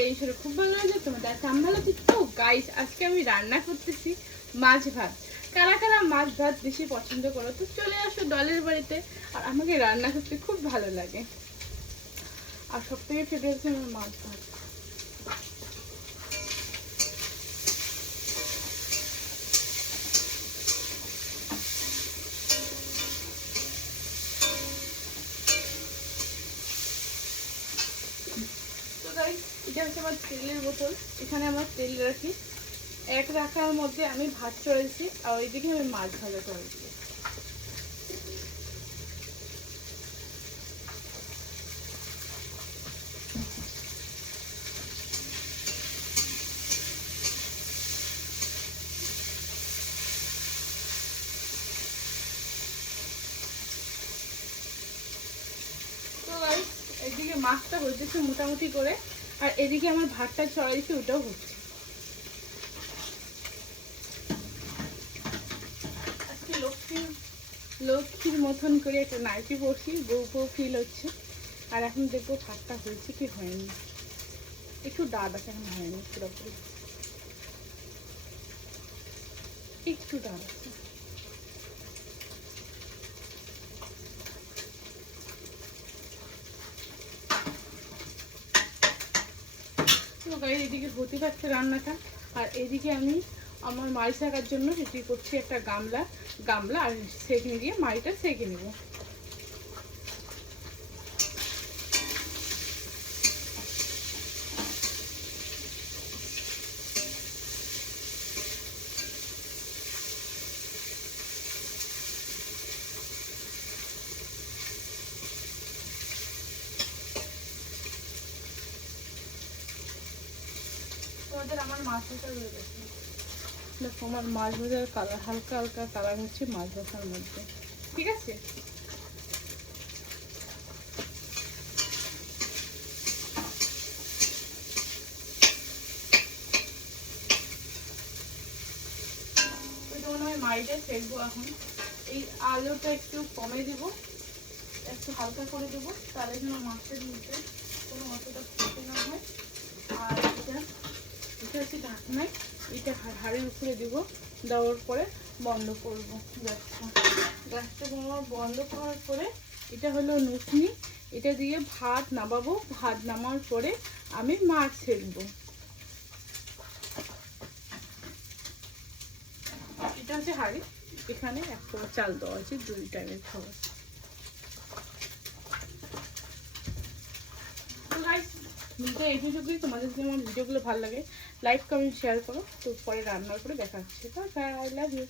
এই শুরু খুব ভালো লাগে তোমাদের আজকে আমি ভালো আছি তো গাইস আজকে আমি রান্না করতেছি মাছ ভাত কারা কারা মাছ ভাত বেশি পছন্দ করো তো চলে আসো দলের বাড়িতে আর আমাকে রান্না করতে খুব ভালো লাগে আর সবথেকে ফেভারিট হচ্ছে আমার মাছ ভাত এটা হচ্ছে আমার তেলের বোতল এখানে আমার তেল রাখি এক রাখার মধ্যে আমি ভাত চড়াইছি আর ওইদিকে আমি মাছ ভাজা চড়াইছি তো এদিকে মাছটা হইতেছে মোটামুটি করে আর এদিকে আমার ভাতটা চড়াইছি ওটাও হচ্ছে আজকে লক্ষ্মীর মতন করে একটা নাইটি পরছি বউ বউ ফিল হচ্ছে আর এখন দেখবো ভাতটা হয়েছে কি হয়নি একটু ডাব আছে এখন হয়নি পুরোপুরি একটু ডাব আছে তো গাইস এদিকে হতে পারছে রান্নাটা আর এদিকে আমি আমার মাছ থাকার জন্য এটি করছি একটা গামলা আর সেঁকে দিয়ে মাছটা সেঁকে নেব আমার মাছ ভাজা হয়ে গেছে দেখো আমার মাছ ভাজার কালার হালকা হালকা কালার হচ্ছে মাছ ভাজার মধ্যে ঠিক আছে মাইটা ফেলবো এখন এই আলুটা একটু কমে দিব একটু হালকা করে দেবো তাহলে যেন মাছের মধ্যে কোনো অতটা ফুটে না হয় আর এটা হচ্ছে ঢাকনায় এটা হাড়ের উপরে দিব দেওয়ার পরে বন্ধ করবো গ্যাসটা বন্ধ করার পরে এটা হলো নুটনি এটা দিয়ে ভাত নামাবো ভাত নামার পরে আমি মাছ ছেড়বো এটা হচ্ছে হাঁড়ি এখানে একটা চাল দেওয়া আছে 2 টাইমের খাবার তো গাইস ভিডিও এইটুকুই তোমাদের যদি আমার ভিডিওগুলো ভালো লাগে লাইক কমেন্ট শেয়ার করো তো পরে রান্নার করে দেখা হচ্ছে bye bye I love you